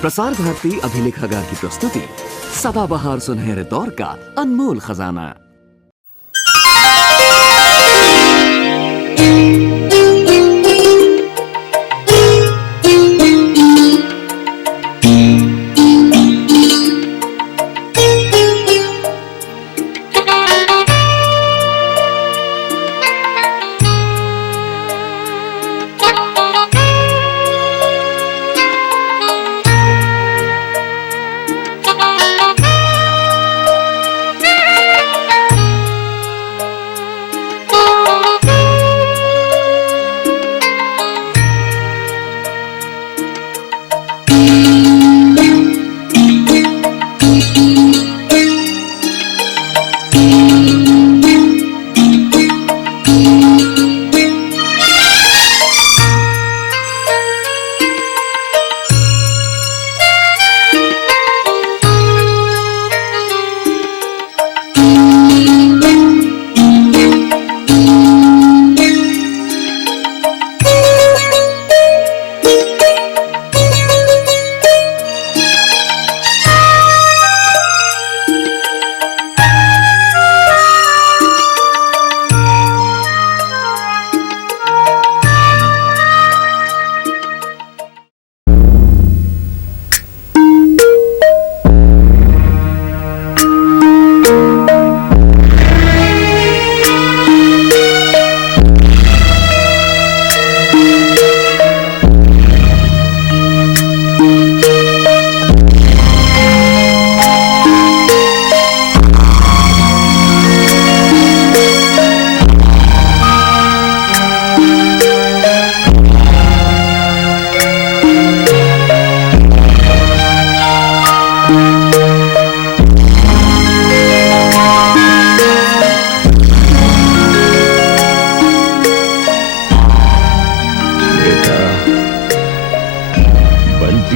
प्रसार भारती अभिलेखागार की प्रस्तुति सदाबहार सुनहरे दौर का अनमोल खजाना।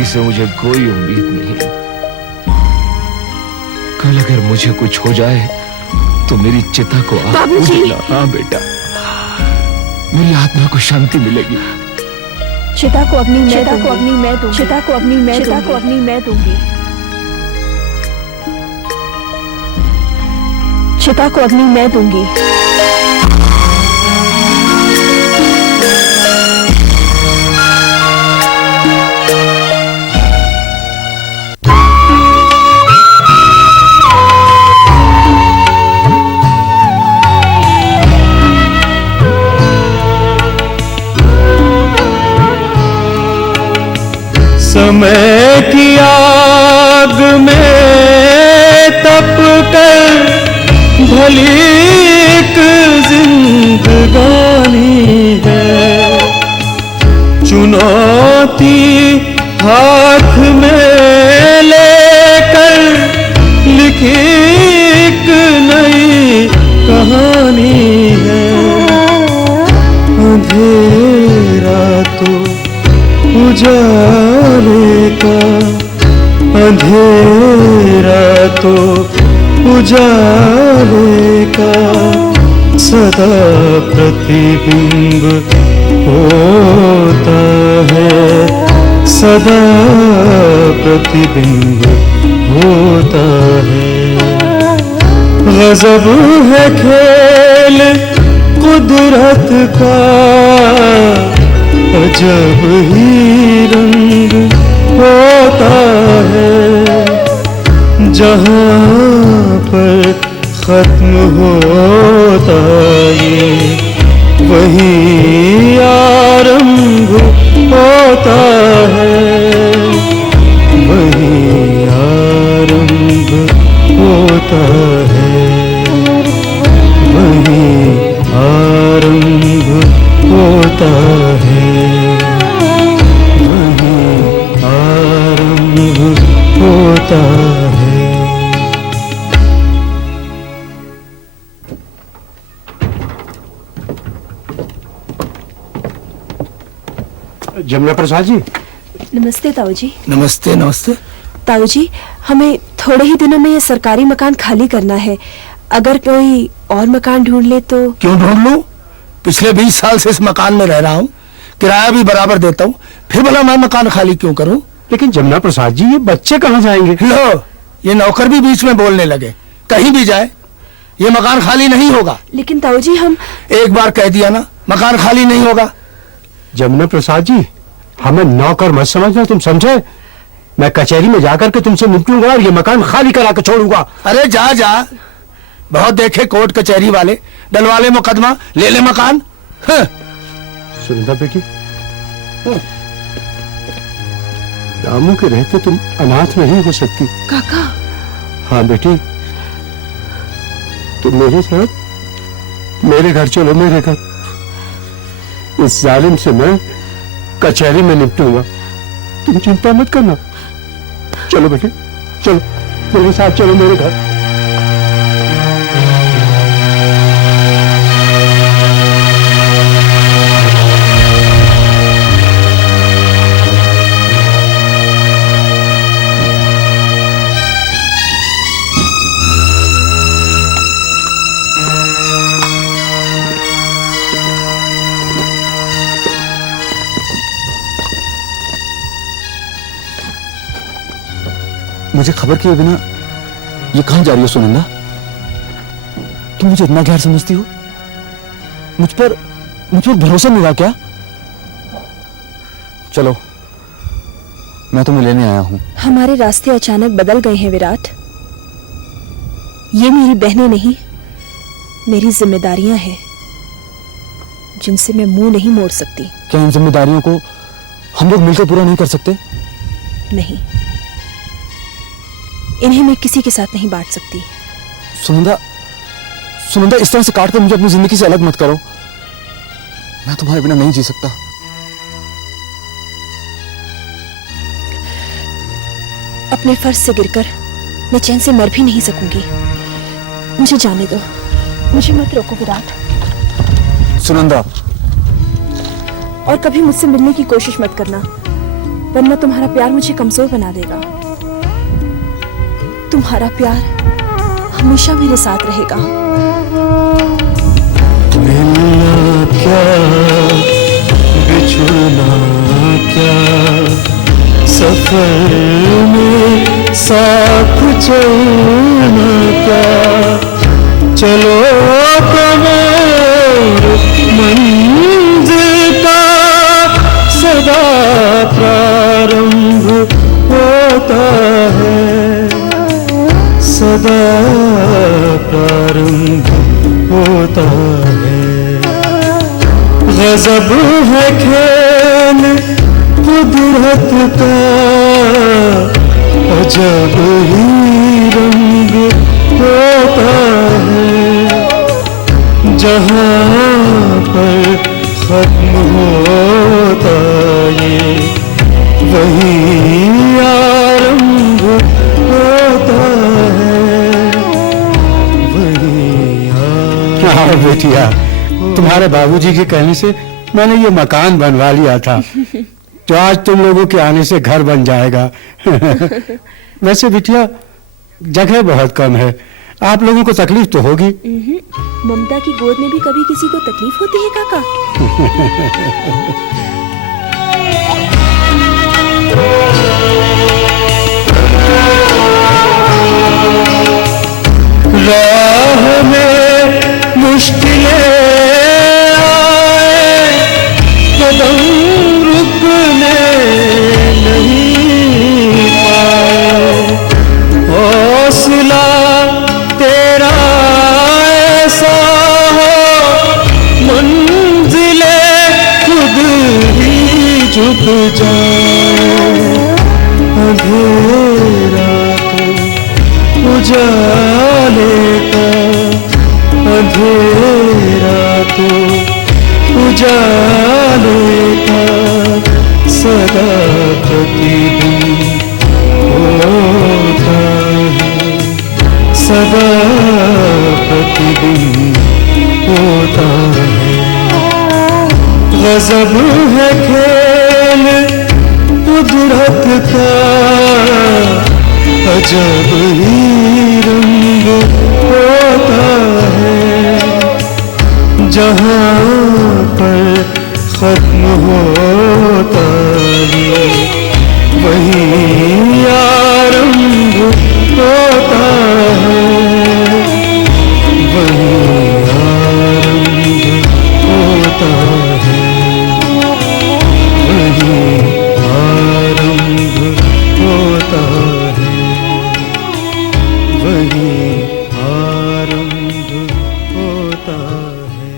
से मुझे कोई उम्मीद नहीं। कल अगर मुझे कुछ हो जाए तो मेरी चिता को आप पूज लेना। हाँ बेटा, मेरी आत्मा को शांति मिलेगी। चिता को अपनी मैं दूंगी। चिता को अपनी मैं दूंगी। चिता को अपनी मैं दूंगी। समय की आग में तप कर भली एक जिंदगानी है। चुनौती हाथ में लेकर लिखी एक नई कहानी है। अंधेरा तो उजाले का, अंधेरा तो उजाले का सदा प्रतिबिंब होता है। सदा प्रतिबिंब होता है। गजब है खेल कुदरत का, अजब ही रंग होता है। जहाँ पर खत्म होता ये वहीं आरंभ होता है। वहीं आरंभ होता है। वहीं आरंभ होता है। होता है। जमुना प्रसाद जी। नमस्ते ताऊ जी। नमस्ते नमस्ते। ताऊ जी, हमें थोड़े ही दिनों में ये सरकारी मकान खाली करना है। अगर कोई और मकान ढूंढ ले तो। क्यों ढूंढ लूं? पिछले 20 साल से इस मकान में रह रहा हूँ, किराया भी बराबर देता हूँ, फिर भला मैं मकान खाली क्यों करूँ? लेकिन जमुना प्रसाद जी, ये बच्चे कहाँ जाएंगे? लो, ये नौकर भी बीच में बोलने लगे। कहीं भी जाए ये मकान खाली नहीं होगा। लेकिन ताऊ जी, हम एक बार कह दिया ना, मकान खाली नहीं होगा। जमुना प्रसाद जी, हमें नौकर मत समझना, तुम समझे? मैं कचहरी में जाकर के तुमसे निपटूंगा और ये मकान खाली करा के छोड़ूंगा। अरे जा जा, बहुत देखे कोर्ट कचहरी वाले, डलवा ले मुकदमा, ले ले मकान। सुनंदा बेटी, रामू के रहते तुम अनाथ नहीं हो सकती। काका। हाँ बेटी, तुम मेरे साथ मेरे घर चलो, मेरे घर। इस जालिम से मैं कचहरी में निपटूंगा, तुम चिंता मत करना। चलो बेटे, चलो मेरे साथ, चलो मेरे घर। मुझे खबर किए बिना ये कहां जा रही हो सुनंदा? तुम मुझे इतना गैर समझती हो? मुझ पर भरोसा नहीं रहा क्या? चलो, मैं तुम्हें लेने आया हूं। हमारे रास्ते अचानक बदल गए हैं विराट। ये मेरी बहनें नहीं, मेरी जिम्मेदारियां हैं जिनसे मैं मुंह नहीं मोड़ सकती। क्या इन जिम्मेदारियों को हम लोग मिलकर पूरा नहीं कर सकते? नहीं, इन्हें मैं किसी के साथ नहीं बांट सकती। सुनंदा, इस तरह से काट कर मुझे अपनी जिंदगी से अलग मत करो। मैं तुम्हारे बिना नहीं जी सकता। अपने फर्ज से गिरकर मैं चैन से मर भी नहीं सकूंगी। मुझे जाने दो, मुझे मत रोको विराट। सुनंदा, और कभी मुझसे मिलने की कोशिश मत करना, वरना तुम्हारा प्यार मुझे कमजोर बना देगा। तुम्हारा प्यार हमेशा मेरे साथ रहेगा। मिलना क्या, बिछड़ना क्या, सफर में साथ चलना क्या, चलो कमर मंजिल का सदा प्रारंभ होता है, सदा प्रारंभ होता है। गजब है खेल कुदरत का, अजब ही रंग होता है। जहाँ पर खत्म होता ये, वही आरंभ होता है, वही हाँ बेटिया, तुम्हारे बाबूजी के कहने से मैंने ये मकान बनवा लिया था, तो आज तुम लोगों के आने से घर बन जाएगा। वैसे बिटिया, जगह बहुत कम है, आप लोगों को तकलीफ तो होगी। ममता की गोद में भी कभी किसी को तकलीफ होती है काका? राह में मुश्किलें आए, कदम रुकने नहीं पाए, हौसला तेरा ऐसा हो, मंजिलें खुद ही झुक जाए, अंधेरा तो उजाले का, अंधेरा तो उजाले का, सदा प्रतिबिंब होता है, सदा प्रतिबिंब होता है। गजब है खेल कुदरत का, अजब ही रंग होता है। जहाँ पर खत्म होता है, वही आरंभ होता है, वही आरंभ होता है, वही आरंभ होता है, वही आरंभ होता है।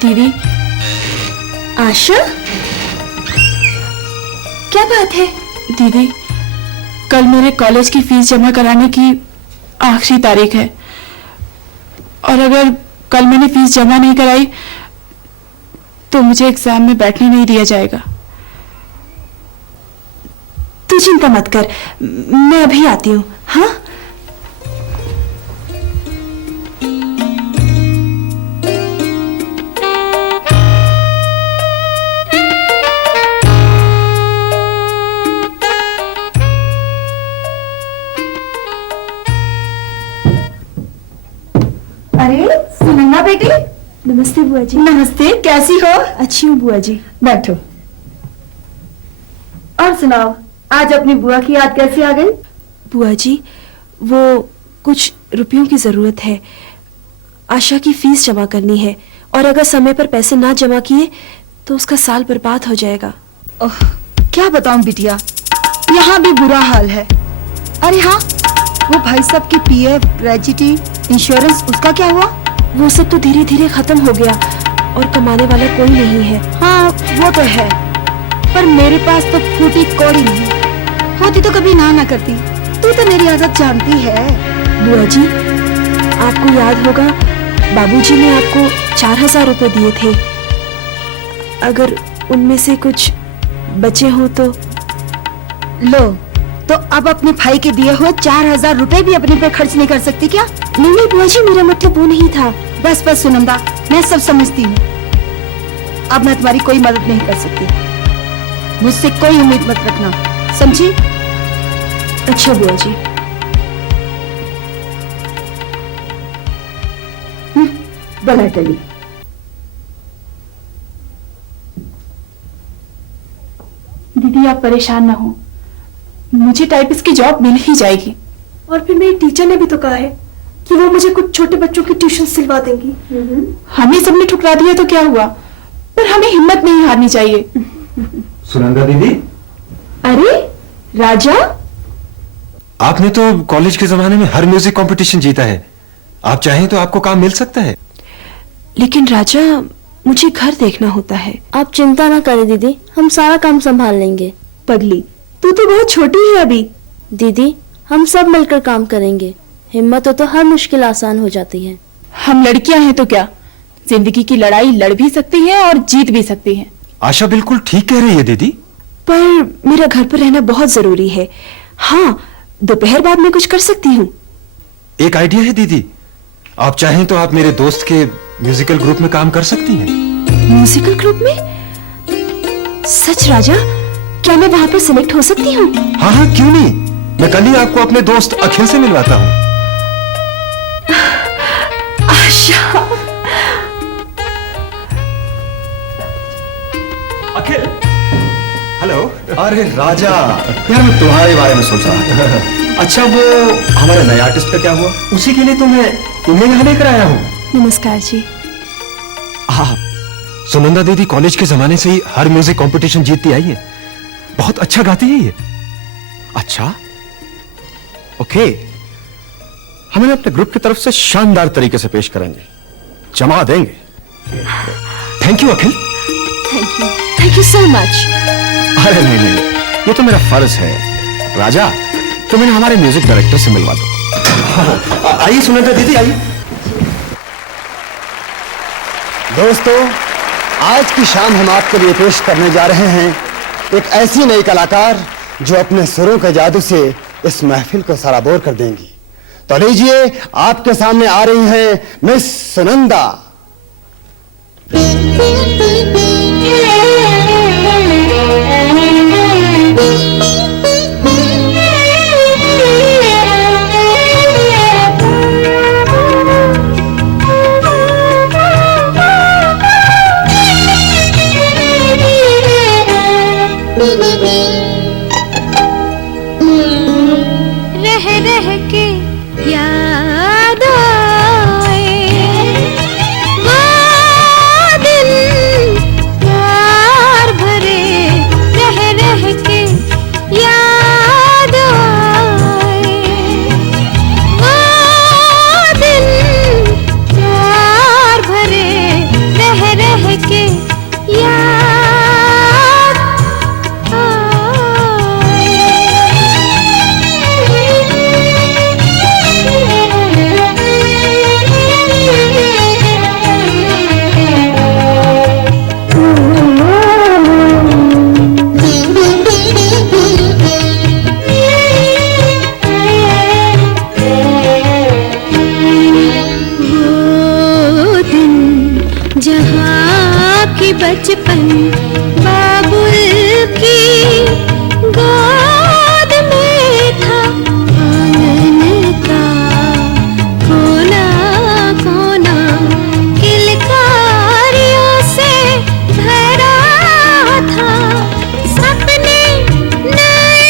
दीदी। आशा, क्या बात है? दीदी, कल मेरे कॉलेज की फीस जमा कराने की आखिरी तारीख है और अगर कल मैंने फीस जमा नहीं कराई तो मुझे एग्जाम में बैठने नहीं दिया जाएगा। तू चिंता मत कर, मैं अभी आती हूँ। हाँ, अरे सुनन्ना बेटी। नमस्ते बुआ जी। नमस्ते, कैसी हो? अच्छी हूँ बुआ जी। बैठो। और सुनाओ, आज अपनी बुआ की याद कैसे आ गई? बुआ जी, वो कुछ रुपयों की जरूरत है। आशा की फीस जमा करनी है और अगर समय पर पैसे ना जमा किए तो उसका साल बर्बाद हो जाएगा। ओह, क्या बताऊं बिटिया, यहाँ भी बुरा हाल है। अरे हाँ, वो भाई साहब की पीएफ, ग्रेच्युटी, इंश्योरेंस, उसका क्या हुआ? वो सब तो धीरे धीरे खत्म हो गया और कमाने वाला कोई नहीं है। हाँ वो तो है, पर मेरे पास तो फूटी कौड़ी नहीं, होती तो कभी ना करती। तू तो मेरी आदत जानती है। बुआ जी, आपको याद होगा बाबूजी ने आपको 4000 रुपए दिए थे। अगर उनमें से कुछ बचे हो तो। लो, तो अब अपने भाई के दिए हुए 4000 रुपए भी अपने पे खर्च नहीं कर सकती क्या? नहीं नहीं बुआ जी, मेरा मतलब वो नहीं था। बस बस सुनंदा, मैं सब समझती हूँ। अब मैं तुम्हारी कोई मदद नहीं कर सकती, मुझसे कोई उम्मीद मत रखना, समझी? अच्छा बुआ जी। भला टली। दीदी आप परेशान ना हो, मुझे टाइपिस्ट की जॉब मिल ही जाएगी। और फिर मेरी टीचर ने भी तो कहा है कि वो मुझे कुछ छोटे बच्चों की ट्यूशन सिलवा देंगी। हमें सबने ठुकरा दिया तो क्या हुआ, पर हमें हिम्मत नहीं हारनी चाहिए। सुनंदा दीदी। अरे राजा, आपने तो कॉलेज के जमाने में हर म्यूजिक कंपटीशन जीता है, आप चाहें तो आपको काम मिल सकता है। लेकिन राजा, मुझे घर देखना होता है। आप चिंता ना करें दीदी, हम सारा काम संभाल लेंगे। पगली, तू तो बहुत छोटी है अभी। दीदी, हम सब मिलकर काम करेंगे, हिम्मत हो तो हर मुश्किल आसान हो जाती है। हम लड़कियां हैं तो क्या, जिंदगी की लड़ाई लड़ भी सकती हैं और जीत भी सकती हैं। आशा बिल्कुल ठीक कह रही है दीदी। पर मेरा घर पर रहना बहुत जरूरी है। हाँ, दोपहर बाद में कुछ कर सकती हूँ। एक आइडिया है दीदी, आप चाहें तो आप मेरे दोस्त के म्यूजिकल ग्रुप में काम कर सकती हैं। म्यूजिकल ग्रुप में? सच राजा, क्या मैं वहां पर सिलेक्ट हो सकती हूँ? हाँ हाँ, क्यों नहीं, मैं कल ही आपको अपने दोस्त अखिल से मिलवाता हूँ। आशा। अखिल, हेलो। अरे राजा, यार मैं तुम्हारे बारे में सोच रहा था। अच्छा, वो हमारे नए आर्टिस्ट का क्या हुआ? उसी के लिए तो मैं तुम्हें यहाँ लेकर आया हूँ। नमस्कार जी। हाँ, सुनंदा दीदी कॉलेज के जमाने से ही हर म्यूजिक कंपटीशन जीतती आई है, बहुत अच्छा गाती है ये। अच्छा, ओके, हम इन्हें अपने ग्रुप की तरफ से शानदार तरीके से पेश करेंगे, जमा देंगे। Thank you Akhil. Thank you so much. अरे नहीं नहीं, ये तो मेरा फर्ज है। राजा, तुम इन्हें हमारे म्यूजिक डायरेक्टर से मिलवा दो। आइए सुनंदा दीदी, आइए। दोस्तों, आज की शाम हम आपके लिए पेश करने जा रहे हैं एक ऐसी नई कलाकार जो अपने सुरों के जादू से इस महफिल को सराबोर कर देंगी। तो लीजिए आपके सामने आ रही हैं मिस सुनंदा। बचपन बाबुल की गोद में था, आंगन का कोना कोना किलकारियों से भरा था। सपने नए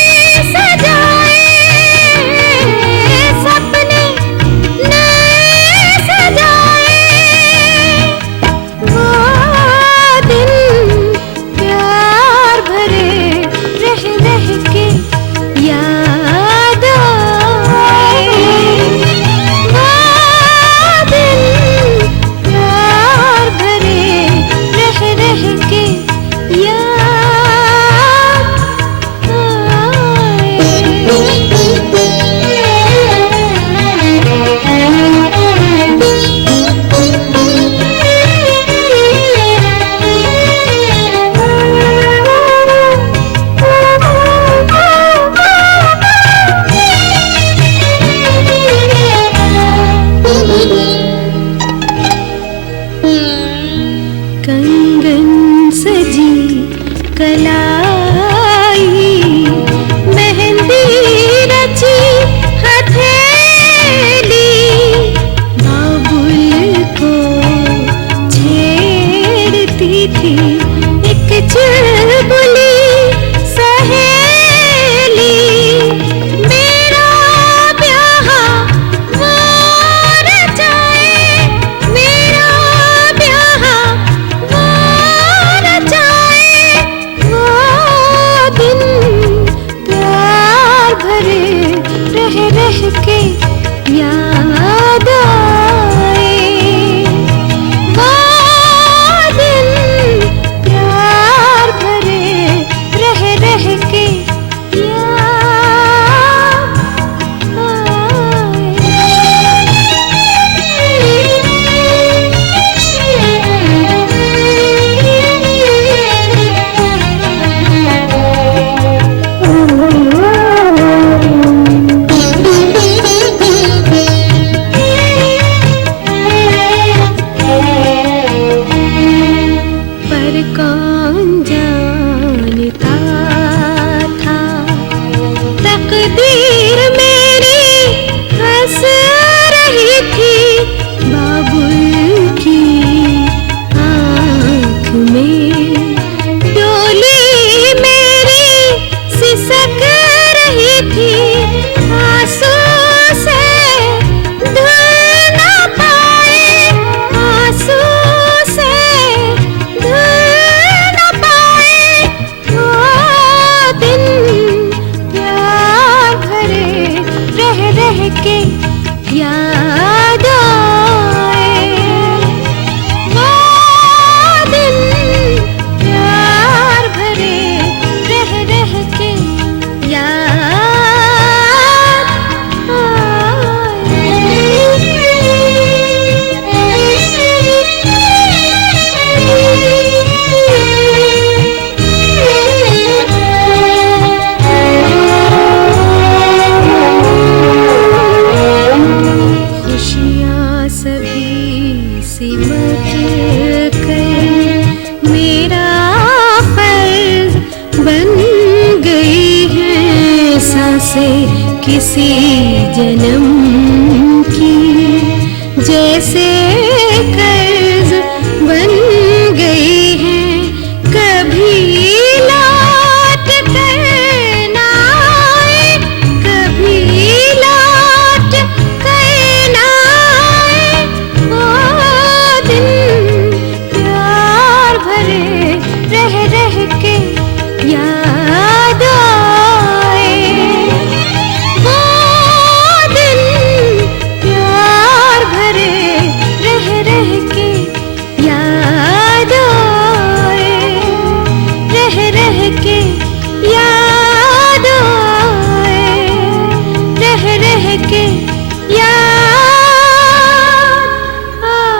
सजाए, सपने नए सजाए, वो प्यार भरे रह रह के याद आए। वो दिन प्यार भरे रह रह के याद कंगन सजी कलाई, मेहंदी रची हथेली, बाबुल को छेड़ती थी एक चुलबुली सहेली। मेरा ब्याह वो रचाए, मेरा ब्याह वो रचाए। वो दिन प्यार भरे रह रह के याद आए। वो दिन प्यार भरे रह रह के याद पर कौन जानता था तकदीर मेरी हंस रही थी। बाबुल की आँख में डोली मेरी सिसक रही थी। आंसू से धुल ना पाए, आंसू से धुल ना पाए। वो दिन प्यार भरे रह रह के याद आए। वो दिन प्यार भरे रह रह के याद आए। किसी जन्म की जैसे कर्ज बन गई है, कभी लौट कर ना आए, कभी लौट कर ना आए। ओ दिन प्यार भरे रह रह के याद आए, वो दिन प्यार भरे रह रह के याद आए, रह रह के याद आए, रह रह के याद आए।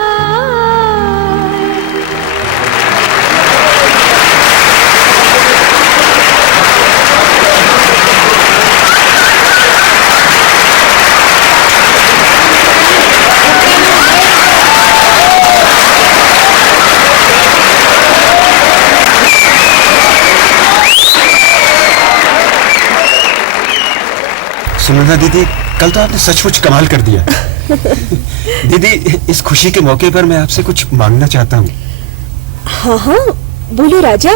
सुनंदा दीदी, कल तो आपने सचमुच कमाल कर दिया। दीदी, इस खुशी के मौके पर मैं आपसे कुछ मांगना चाहता हूँ। हाँ हाँ, बोलो राजा,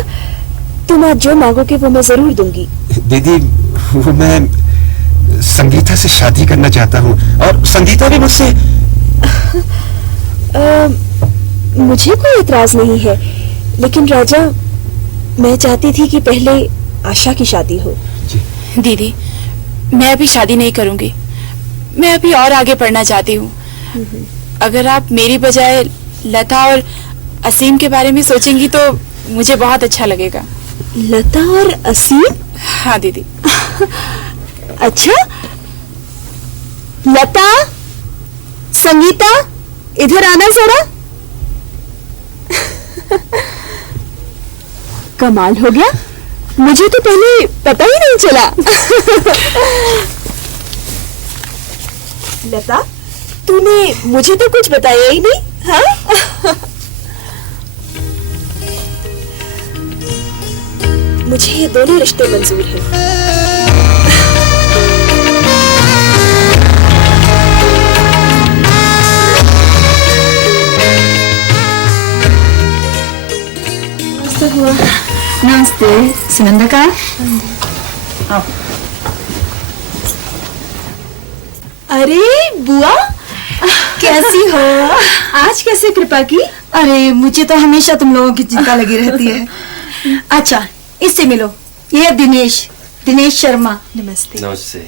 तुम आज जो मांगोगे वो मैं जरूर दूंगी। दीदी, वो मैं संगीता से शादी करना चाहता हूँ और संगीता भी मुझसे। मुझे कोई इतराज नहीं है, लेकिन राजा मैं चाहती थी कि पहले आशा की शादी हो। दीदी, मैं अभी शादी नहीं करूंगी। मैं अभी और आगे पढ़ना चाहती हूँ। अगर आप मेरी बजाय लता और असीम के बारे में सोचेंगी तो मुझे बहुत अच्छा लगेगा। लता और असीम? हाँ दीदी। अच्छा, लता, संगीता, इधर आना जरा। कमाल हो गया, मुझे तो पहले पता ही नहीं चला। लता, तूने मुझे तो कुछ बताया ही नहीं। हाँ? मुझे ये दोनों रिश्ते मंजूर हैं। नमस्ते सुनंदा का। आओ। अरे बुआ, कैसी हो? आज कैसे कृपा की? अरे मुझे तो हमेशा तुम लोगों की चिंता लगी रहती है। अच्छा, इससे मिलो, ये दिनेश, दिनेश शर्मा। नमस्ते। नमस्ते।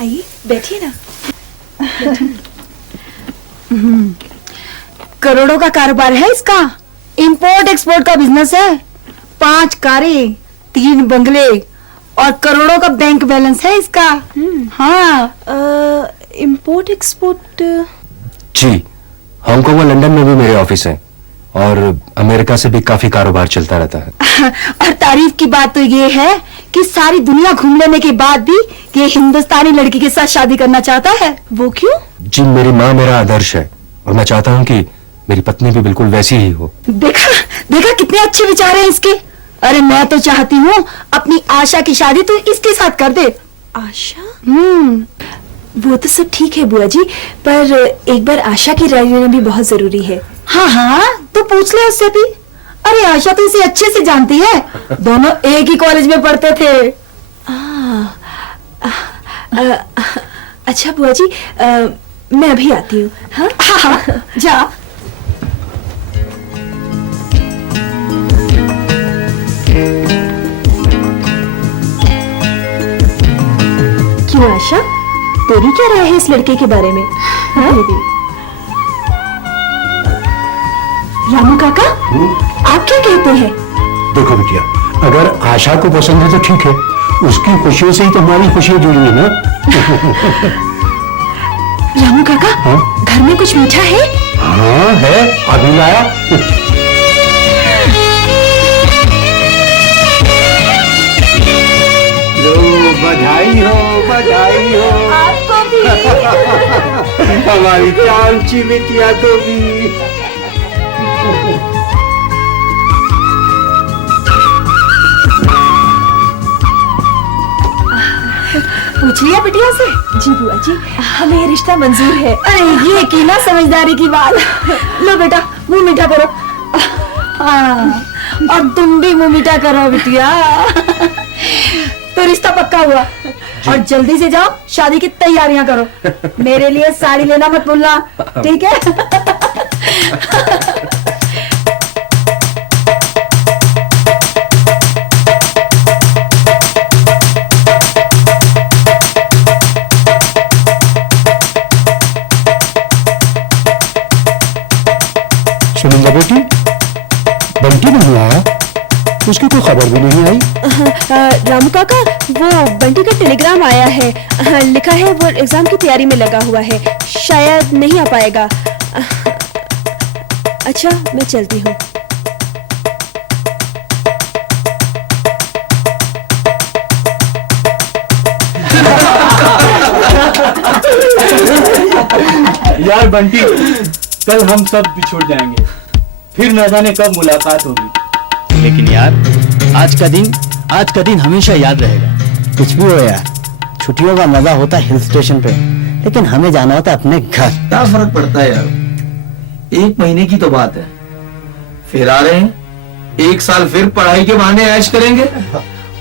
आइए बैठिए ना। करोड़ों का कारोबार है इसका, इंपोर्ट एक्सपोर्ट का बिजनेस है। 5 कारें, 3 बंगले और करोड़ों का बैंक बैलेंस है इसका। हाँ। Import export? जी, हांगकांग और लंदन में भी मेरे ऑफिस हैं और अमेरिका से भी काफी कारोबार चलता रहता है। और तारीफ की बात तो ये है कि सारी दुनिया घूम लेने के बाद भी ये हिंदुस्तानी लड़की के साथ शादी करना चाहता है। वो क्यों? जी, मेरी माँ मेरा आदर्श है और मैं चाहता हूँ कि मेरी पत्नी भी बिल्कुल वैसी ही हो। देखा देखा कितने अच्छे विचार हैं इसके। अरे मैं तो चाहती हूँ अपनी आशा की शादी तू इसके साथ कर दे। आशा? वो तो सब ठीक है बुआ जी, पर एक बार आशा की राय लेना भी बहुत जरूरी है। हाँ हाँ, तो पूछ ले उससे भी। अरे आशा तो इसे अच्छे से जानती है, दोनों एक ही कॉलेज में पढ़ते थे। अच्छा बुआ जी, मैं अभी आती हूँ। हाँ हाँ, जा। क्यों आशा, तेरी क्या राय है इस लड़के के बारे में? हाँ? रामू काका, आप क्या कहते हैं? देखो बिटिया, अगर आशा को पसंद है तो ठीक है, उसकी खुशियों से ही तो हमारी खुशियां जुड़ी है ना। रामू काका, हाँ? घर में कुछ मीठा है? हाँ है, अभी लाया। लो, बधाई हो, बधाई हो। आपको भी। हमारी चांची बिटिया को भी। पूछ लिया बिटिया से? जी बुआ जी, हमें ये रिश्ता मंजूर है। अरे ये की ना समझदारी की बात। लो बेटा मुंह मीठा करो। हाँ, और तुम भी मुंह मीठा करो बिटिया। तो रिश्ता पक्का हुआ और जल्दी से जाओ शादी की तैयारियां करो। मेरे लिए साड़ी लेना मत भूलना, ठीक है? सुनंदा बेटी, बंटी नहीं आया, उसकी कोई खबर भी नहीं आई। रामू काका, वो बंटी का टेलीग्राम आया है। लिखा है वो एग्जाम की तैयारी में लगा हुआ है, शायद नहीं आ पाएगा। अच्छा मैं चलती हूँ। यार बंटी, कल हम सब बिछुड़ जाएंगे, फिर न जाने कब मुलाकात होगी। लेकिन यार आज का दिन हमेशा याद रहेगा। कुछ भी हो यार, छुट्टियों का मजा होता है हिल स्टेशन पे, लेकिन हमें जाना होता है अपने घर। क्या फर्क पड़ता है यार, 1 महीने की तो बात है, फिर आ रहे हैं, 1 साल फिर पढ़ाई के बहाने ऐश करेंगे।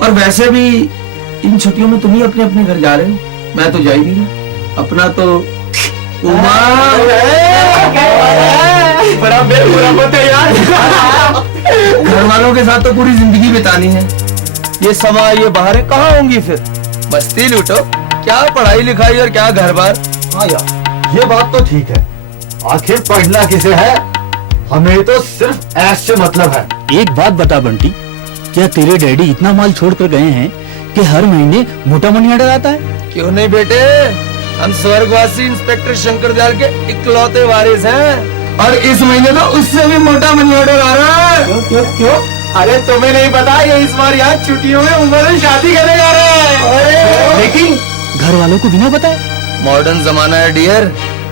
और वैसे भी इन छुट्टियों में तुम ही अपने अपने घर जा रहे हो, मैं तो जा ही नहीं रहा। अपना तो बड़ा बेमुरब्बत है यार। घर वालों के साथ तो पूरी जिंदगी बितानी है, ये समा ये बाहर कहाँ होंगी फिर? मस्ती लूटो, क्या पढ़ाई लिखाई और क्या घर बार। हाँ यार ये बात तो ठीक है, आखिर पढ़ना किसे है, हमें तो सिर्फ ऐश से मतलब है। एक बात बता बंटी, क्या तेरे डैडी इतना माल छोड़ कर गए हैं कि हर महीने मोटा मनी ऑर्डर आता है? क्यों नहीं बेटे, हम स्वर्गवासी इंस्पेक्टर शंकर दयाल के इकलौते वारिस हैं, और इस महीने तो उससे भी मोटा मनी ऑर्डर आ रहा है। क्यों क्यों क्यों? अरे तुम्हें नहीं पता, ये इस बार यहाँ छुट्टियों में उमर में शादी करने जा रहे हैं। लेकिन घर वालों को बिना बताए? मॉडर्न जमाना है डियर,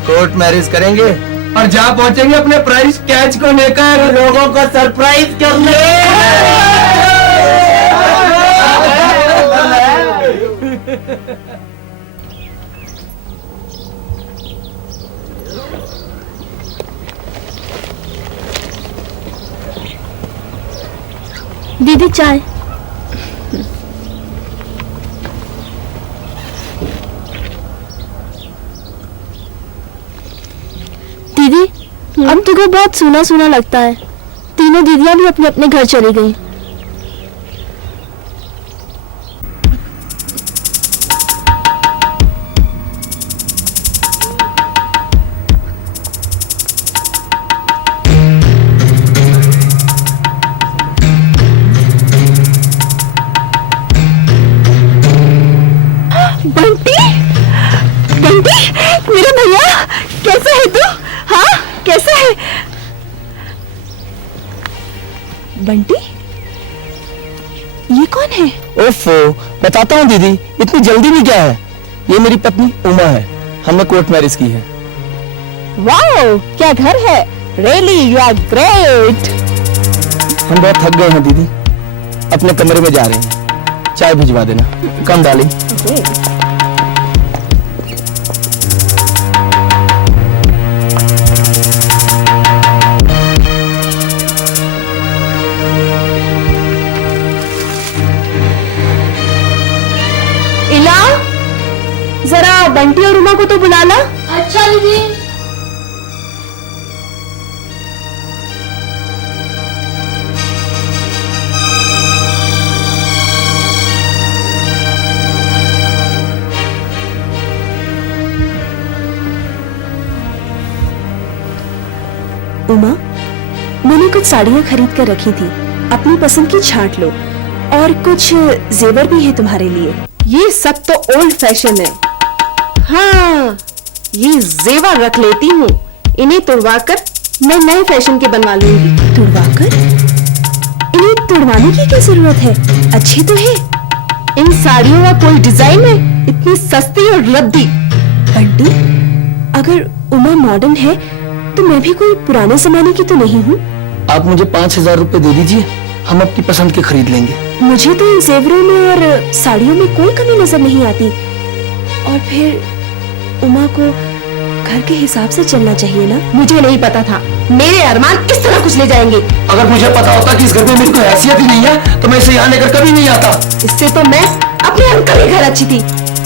कोर्ट मैरिज करेंगे और जहाँ पहुँचेंगे अपने प्राइस कैच को लेकर लोगों को सरप्राइज करने। दीदी चाय। दीदी अब तुमको बहुत सूना सूना लगता है, तीनों दीदियां भी अपने अपने घर चली गई। कैसा है तू? हाँ कैसा है बंटी? ये कौन है? ओफो, बताता हूँ दीदी, इतनी जल्दी भी क्या है? ये मेरी पत्नी उमा है, हमने कोर्ट मैरिज की है। वाओ, क्या घर है, रियली यू आर ग्रेट। हम बहुत थक गए हैं दीदी, अपने कमरे में जा रहे हैं, चाय भिजवा देना। कम डाली। इला, जरा बंटी और उमा को तो बुला ला। अच्छा दीदी। उमा, मैंने कुछ साड़ियाँ खरीद कर रखी थी, अपनी पसंद की छांट लो, और कुछ जेवर भी है तुम्हारे लिए। ये सब तो ओल्ड फैशन है। हाँ, ये जेवर रख लेती हूँ, इन्हें तुड़वाकर मैं नए फैशन के बनवा लूंगी। तुड़वाकर? इन्हें तुड़वाने की क्या जरूरत है, अच्छी तो है। इन साड़ियों का कोई डिजाइन है, इतनी सस्ती और रद्दी। बंटी, अगर उमा मॉडर्न है तो मैं भी कोई पुराने जमाने की तो नहीं हूँ। आप मुझे 5000 रुपए दे दीजिए, हम अपनी पसंद के खरीद लेंगे। मुझे तो इन जेवरों में और साड़ियों में कोई कमी नजर नहीं आती। और फिर उमा को घर के हिसाब से चलना चाहिए ना। मुझे नहीं पता था मेरे अरमान इस तरह कुछ ले जाएंगे। अगर मुझे पता होता कि इस घर में मेरी कोई हैसियत ही नहीं है तो मैं इसे यहाँ लेकर कभी नहीं आता। इससे तो मैं अपने अंकल के घर अच्छी थी,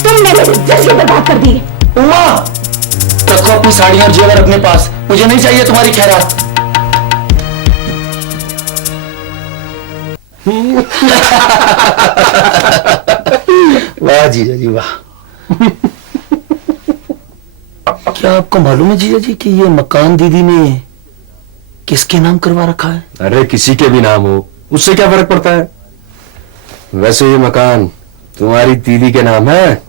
तुमने मेरी जिंदगी बर्बाद कर दी। उमा, रखो अपनी साड़ियां और जेवर अपने पास, मुझे नहीं चाहिए तुम्हारी खैरात। वाह जीजा जी वाह। क्या आपको मालूम है जीजा जी कि ये मकान दीदी ने किसके नाम करवा रखा है? अरे किसी के भी नाम हो उससे क्या फर्क पड़ता है। वैसे ये मकान तुम्हारी दीदी के नाम है।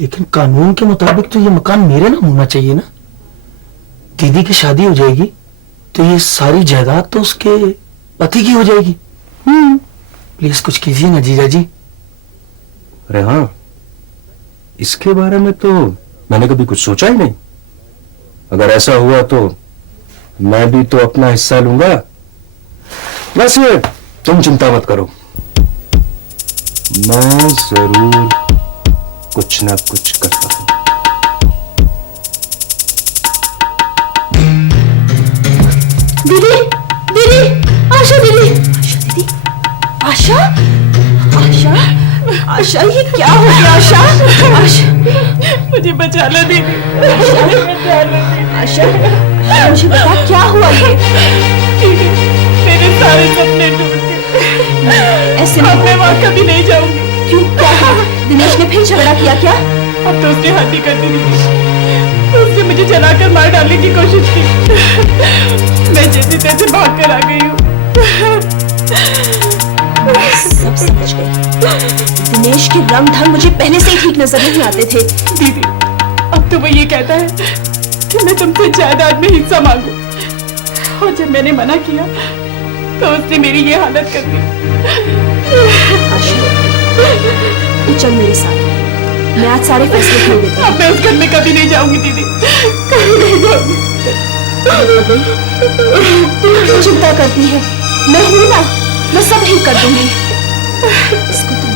लेकिन कानून के मुताबिक तो ये मकान मेरे नाम होना चाहिए ना। दीदी की शादी हो जाएगी तो ये सारी जायदाद तो उसके पति की हो जाएगी। प्लीज कुछ कीजिए ना जीजा जी। अरे हाँ, इसके बारे में तो मैंने कभी कुछ सोचा ही नहीं। अगर ऐसा हुआ तो मैं भी तो अपना हिस्सा लूंगा। वैसे तुम चिंता मत करो, मैं जरूर कुछ ना कुछ करता हूं। दीदी, दीदी, आशा दीदी, आशा, आशा, आशा, ये क्या हो गया आशा? आशा, मुझे बचा लो दीदी, आशा, मुझे बता क्या हुआ ये? दीदी, मेरे सारे सपने टूट गए। ऐसे अब मैं वहाँ कभी नहीं जाऊंगी। क्यों, क्या हुआ? दिनेश ने फिर झगड़ा किया क्या? अब तो उसने हद ही कर दी दीदी, उसने मुझे जलाकर मार डालने की कोशिश की। मैं जैसे तैसे भाग कर आ गई हूँ। सब समझ गई। दिनेश के रंग ढंग मुझे पहले से ही ठीक नजर नहीं आते थे। दीदी, अब तो वो ये कहता है कि मैं तुमसे जायदाद में हिस्सा मांगू, और जब मैंने मना किया तो उसने मेरी ये हालत कर दी। आशा, तू चल मेरे साथ, मैं आज सारे फैसले कर देती हूँ। अब मैं उस घर में कभी नहीं जाऊंगी दीदी, कभी नहीं जाऊंगी। तू चिंता करती है, मैं हूं ना, मैं सब ठीक कर दूंगी। इसको तुम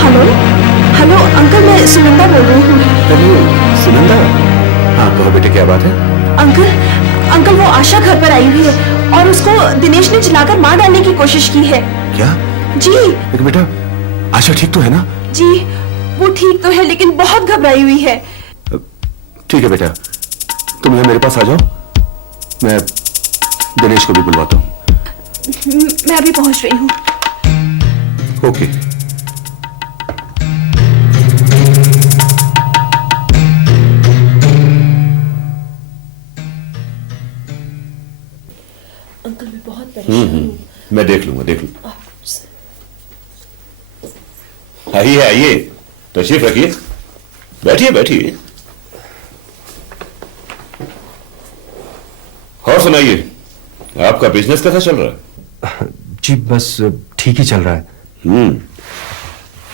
हेलो, हेलो अंकल, मैं सुनंदा बोल रही हूँ। सुनंदा, हाँ कहो बेटे क्या बात है? अंकल, अंकल वो आशा घर पर आई हुई है और उसको दिनेश ने जलाकर मार डालने की कोशिश की है। क्या? जी। लेकिन बेटा आशा ठीक तो है ना? जी वो ठीक तो है लेकिन बहुत घबराई हुई है। ठीक है बेटा, तुम यहाँ मेरे पास आ जाओ, मैं दिनेश को भी बुलवाता हूँ। मैं अभी पहुंच रही हूँ। ओके। अंकल मैं बहुत परेशान हूँ। मैं देख लूंगा, देख लूंगा। आइए आइए, तशरीफ रखिए, बैठिए बैठिए। और सुनाइए, आपका बिजनेस कैसा चल रहा है? जी बस ठीक ही चल रहा है।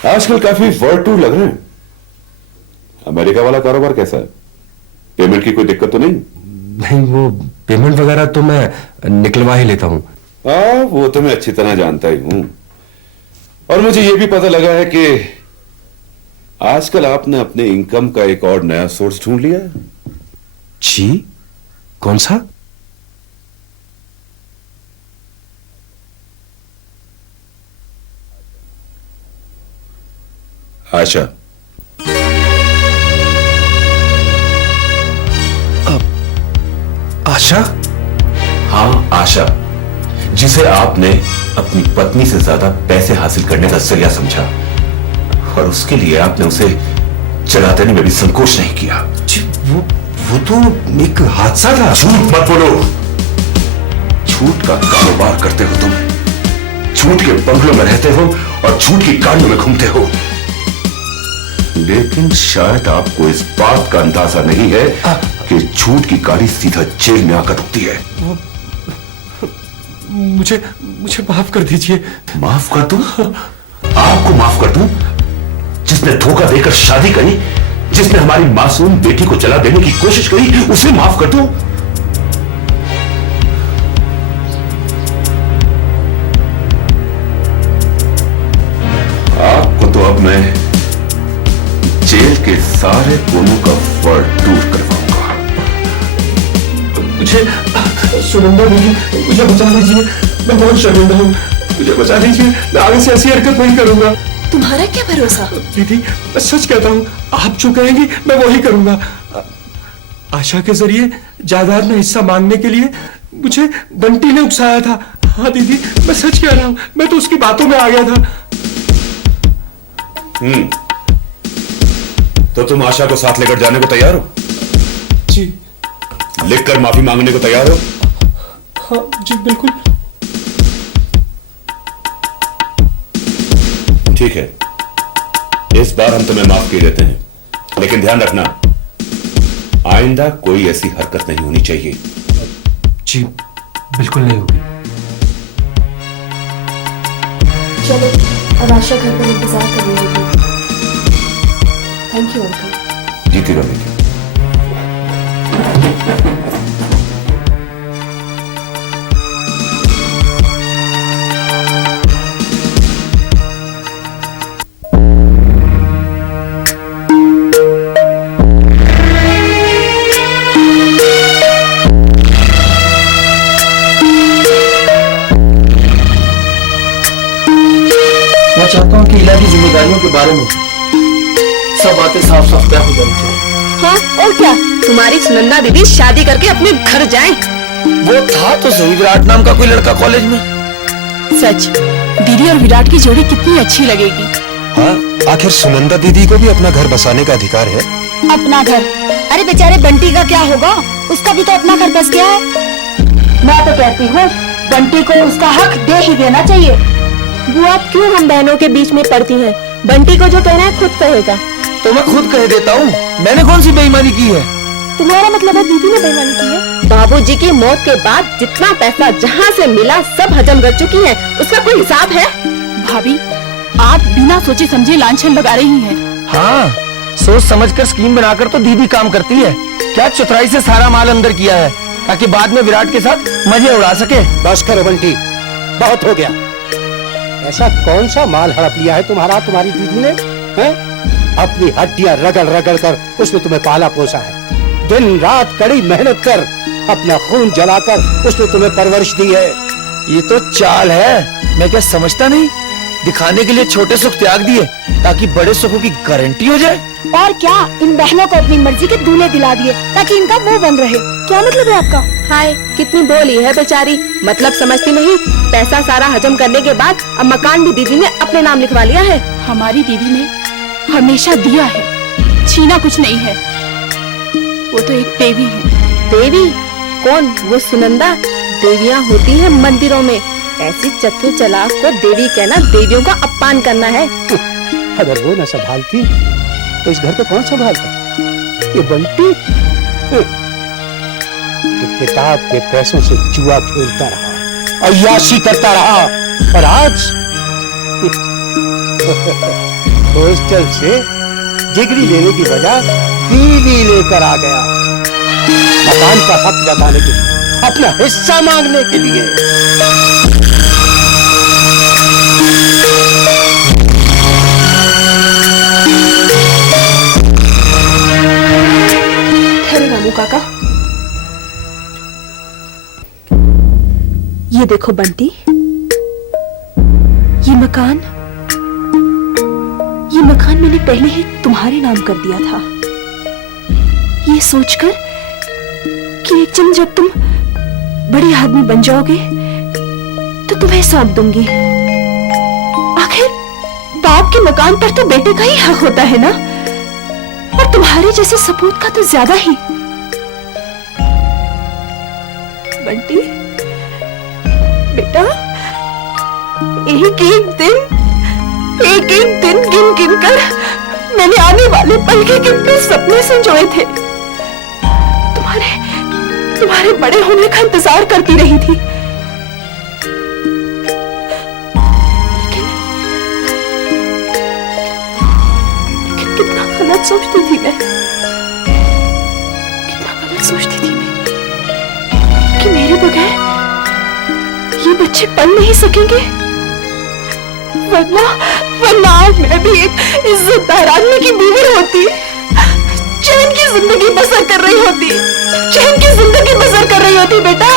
आजकल काफी वर्ड टूर लग रहे हैं। अमेरिका वाला कारोबार कैसा है? पेमेंट की कोई दिक्कत तो नहीं? नहीं, वो पेमेंट वगैरह तो मैं निकलवा ही लेता हूँ। वो तो मैं अच्छी तरह जानता ही हूं। और मुझे यह भी पता लगा है कि आजकल आपने अपने इनकम का एक और नया सोर्स ढूंढ लिया है। जी, कौन सा? आशा। आशा? हाँ आशा, जिसे आपने अपनी पत्नी से ज्यादा पैसे हासिल करने का जरिया समझा और उसके लिए आपने उसे जला देने में भी संकोच नहीं किया। जी, वो तो एक हादसा था। झूठ मत बोलो, झूठ का कारोबार करते हो तुम, झूठ के बंगलों में रहते हो और झूठ की गाड़ियों में घूमते हो। लेकिन शायद आपको इस बात का अंदाजा नहीं है कि झूठ की गाड़ी सीधा जेल में आकर रुकती है। मुझे माफ कर दीजिए। माफ कर दूं? आपको माफ कर दूं, जिसने धोखा देकर शादी करी जिसने हमारी मासूम बेटी को जला देने की कोशिश करी, उसे माफ कर दो? आपको तो अब मैं जेल के सारे कोनों का फर दूर करवाऊंगा। मुझे सुनंदा दीदी, मुझे बचा लीजिए, मैं बहुत शर्मिंदा हूँ, मुझे बचा लीजिए, मैं आगे से ऐसी हरकत नहीं करूंगा। तुम्हारा क्या भरोसा? दीदी मैं सच कहता हूँ, आप जो कहेंगी मैं वही करूंगा। आशा के जरिए जायदाद में हिस्सा मांगने के लिए मुझे बंटी ने उकसाया था। हाँ दीदी मैं सच कह रहा हूँ, मैं तो उसकी बातों में आ गया था। तो तुम आशा को साथ लेकर जाने को तैयार हो? जी। लिखकर माफी मांगने को तैयार हो? हाँ जी बिल्कुल। ठीक है, इस बार हम तुम्हें माफ कर देते हैं, लेकिन ध्यान रखना आइंदा कोई ऐसी हरकत नहीं होनी चाहिए। जी बिल्कुल नहीं होगी। चलो अब आशा घर पर इंतजार कर रही होगी। Thank you uncle. जीती रहो बेटी। मैं चाहता हूँ कि इला की जिम्मेदारियों के बारे में सब बातें साफ साफ तय हो जानी चाहिए। हाँ और क्या, तुम्हारी सुनंदा दीदी शादी करके अपने घर जाए। वो था तो सही विराट नाम का कोई लड़का कॉलेज में। सच, दीदी और विराट की जोड़ी कितनी अच्छी लगेगी। हाँ, आखिर सुनंदा दीदी को भी अपना घर बसाने का अधिकार है। अपना घर? अरे बेचारे बंटी का क्या होगा, उसका भी तो अपना घर बस गया है। मैं तो कहती हूँ बंटी को उसका हक दे ही देना चाहिए। वो आप क्यों हम बहनों के बीच में पड़ती हैं? बंटी को जो कहना है खुद कहेगा। तो मैं खुद कह देता हूँ, मैंने कौन सी बेईमानी की है? तुम्हारा मतलब है दीदी ने बेईमानी की है? बाबूजी की मौत के बाद जितना पैसा जहाँ से मिला सब हजम कर चुकी है, उसका कोई हिसाब है? भाभी, आप बिना सोचे समझे लांछन लगा रही हैं। हाँ, सोच समझकर स्कीम बनाकर तो दीदी काम करती है। क्या चतुराई से सारा माल अंदर किया है ताकि बाद में विराट के साथ मजे उड़ा सके। बस करो बंटी, बहुत हो गया। ऐसा कौन सा माल हड़प लिया है तुम्हारी दीदी ने? हैं? अपनी हड्डियां रगड़ रगड़ कर उसने तुम्हें पाला पोसा है। दिन रात कड़ी मेहनत कर अपना खून जलाकर उसने तुम्हें परवरिश दी है। ये तो चाल है, मैं क्या समझता नहीं? दिखाने के लिए छोटे सुख त्याग दिए ताकि बड़े सुखों की गारंटी हो जाए। और क्या, इन बहनों को अपनी मर्जी के दूल्हे दिला दिए ताकि इनका मुंह बंद रहे। क्या मतलब है आपका? हाय, कितनी बोली है बेचारी, मतलब समझती नहीं। पैसा सारा हजम करने के बाद अब मकान भी दीदी ने अपने नाम लिखवा लिया है। हमारी दीदी ने हमेशा दिया है, छीना कुछ नहीं है। वो तो एक देवी है। देवी? कौन? वो सुनंदा? देवियाँ होती हैं मंदिरों में। ऐसी चतुर चालाक को देवी कहना देवियों का अपमान करना है। अगर वो न संभालती तो इस घर को कौन संभालता? ये बंटी तो किताब के पैसों से जुआ खेलता रहा, अय्याशी करता रहा, और आज हॉस्टल से डिग्री लेने की बजाय टीवी लेकर आ गया, मकान का हक जताने के लिए, अपना हिस्सा मांगने के लिए। रामू काका, ये देखो बंटी, ये मकान मैंने पहले ही तुम्हारे नाम कर दिया था, ये सोचकर कि एक दिन जब तुम बड़ी आदमी बन जाओगे तो तुम्हें सौंप दूंगी। आखिर बाप के मकान पर तो बेटे का ही हक होता है ना, और तुम्हारे जैसे सपूत का तो ज्यादा ही। बंटी बेटा, एक एक दिन गिन गिन कर मैंने आने वाले पल के कितने सपने संजोए थे। तुम्हारे बड़े होने का इंतजार करती रही थी, लेकिन कितना गलत गलत सोचती थी मैं, कितना गलत सोचती थी मैं कि मेरे बगैर ये बच्चे पल नहीं सकेंगे। वरना मैं भी एक इज्जतदार आदमी की बीवी होती, चैन की जिंदगी बसर कर रही होती बेटा।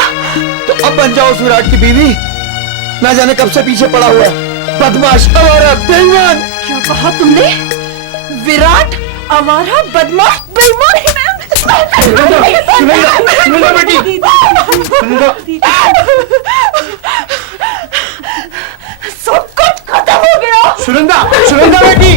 तो अब बन जाओ उस विराट की बीवी। ना जाने कब से पीछे पड़ा हुआ है, बदमाश, आवारा, बेईमान। क्या कहा तुमने? विराट आवारा, बदमाश, बेईमान? सुनंदा बेटी, सब कुछ खत्म हो गया। सुनंदा बेटी।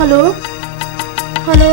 हेलो हेलो,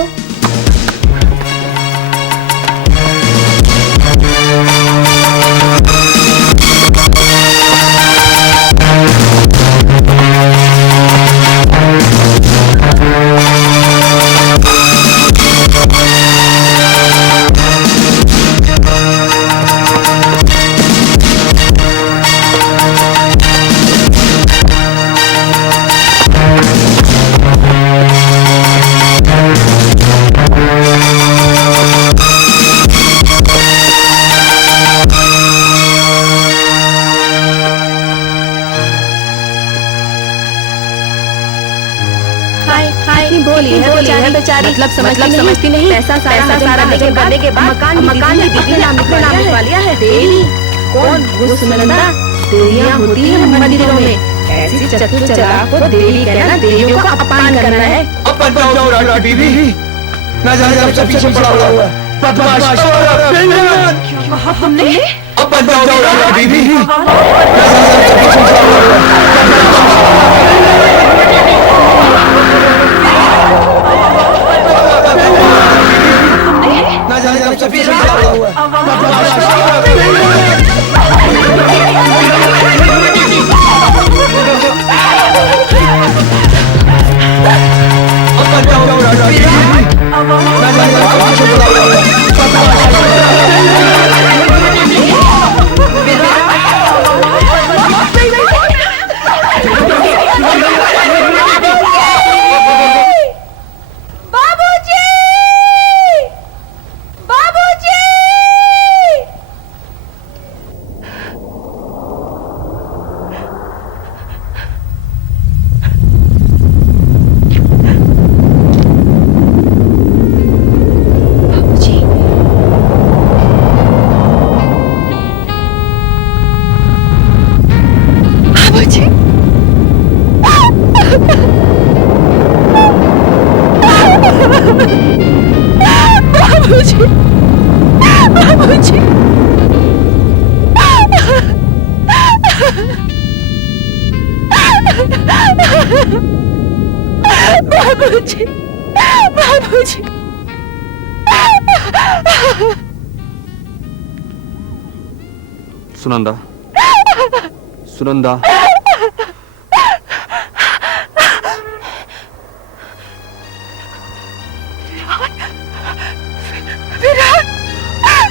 बेचारी मतलब समझती नहीं। पैसा सारा हजम करने के बाद मकान भी दीदी नाम लिखवा लिया है। देवी कौन? वो सुनंदा। देवियां होती है मंदिरों में, ऐसी चतुर चालाक को देवी कहना देवियों का अपमान करना है। अब बन जाओ विराट की बीवी। ना जाने कब से पीछे पड़ा हुआ है, बदमाश, आवारा, बेईमान। क्या कहा तुमने? अब बन जाओ विराट की बीवी। ना जाने कब से पीछे पड़ा हुआ है, ना जाने कब से पीछे पड़ा हुआ है, बदमाश, आवारा, बेईमान। अब बन जाओ विराट की बीवी। ना जाने कब से पीछे पड़ा हुआ है, बदमाश, बाबूजी। सुनंदा, सुनंदा,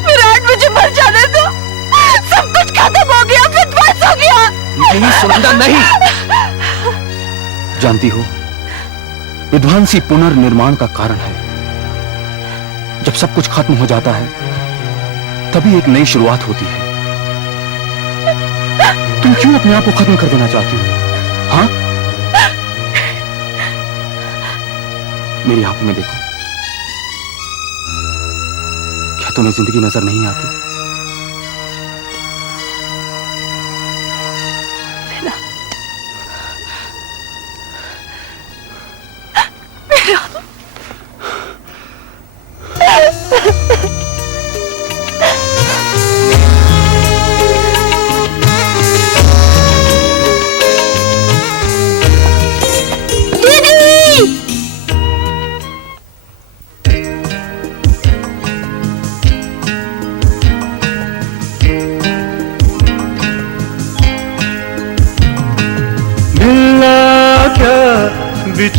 विराट मुझे मर जाने दो। सब कुछ खत्म हो गया, विध्वंस हो गया। नहीं सुनंदा, नहीं। जानती हो, विध्वंस ही पुनर्निर्माण का कारण है। जब सब कुछ खत्म हो जाता है तभी एक नई शुरुआत होती है। तुम क्यों अपने आप को खत्म कर देना चाहती हो? हाँ, मेरी आंखों में देखो, क्या तुम्हें जिंदगी नजर नहीं आती?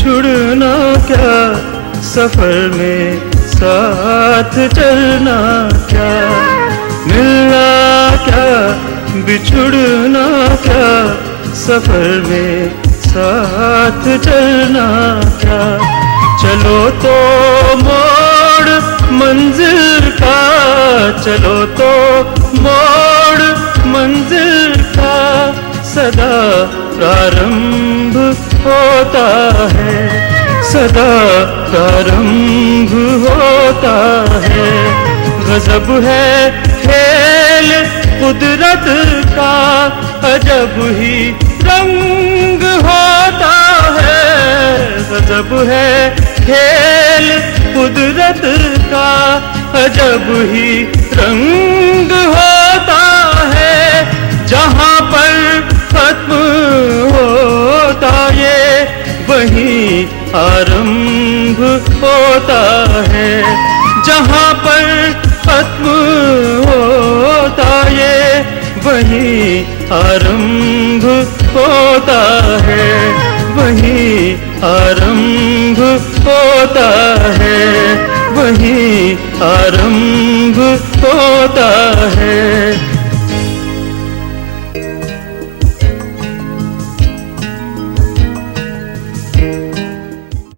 बिछुड़ना क्या, सफर में साथ चलना क्या, मिलना क्या, बिछुड़ना क्या, सफर में साथ चलना क्या। चलो तो मोड़ मंजिल का, चलो तो मोड़ मंजिल का, सदा प्रारंभ होता है, सदा प्रारंभ होता है। गजब है खेल कुदरत का, अजब ही रंग होता है। गजब है खेल कुदरत का, अजब ही रंग होता है। जहाँ पर खत्म होता ये, वहीं आरंभ होता है। जहाँ पर खत्म होता ये, वहीं आरंभ होता है, वहीं आरंभ होता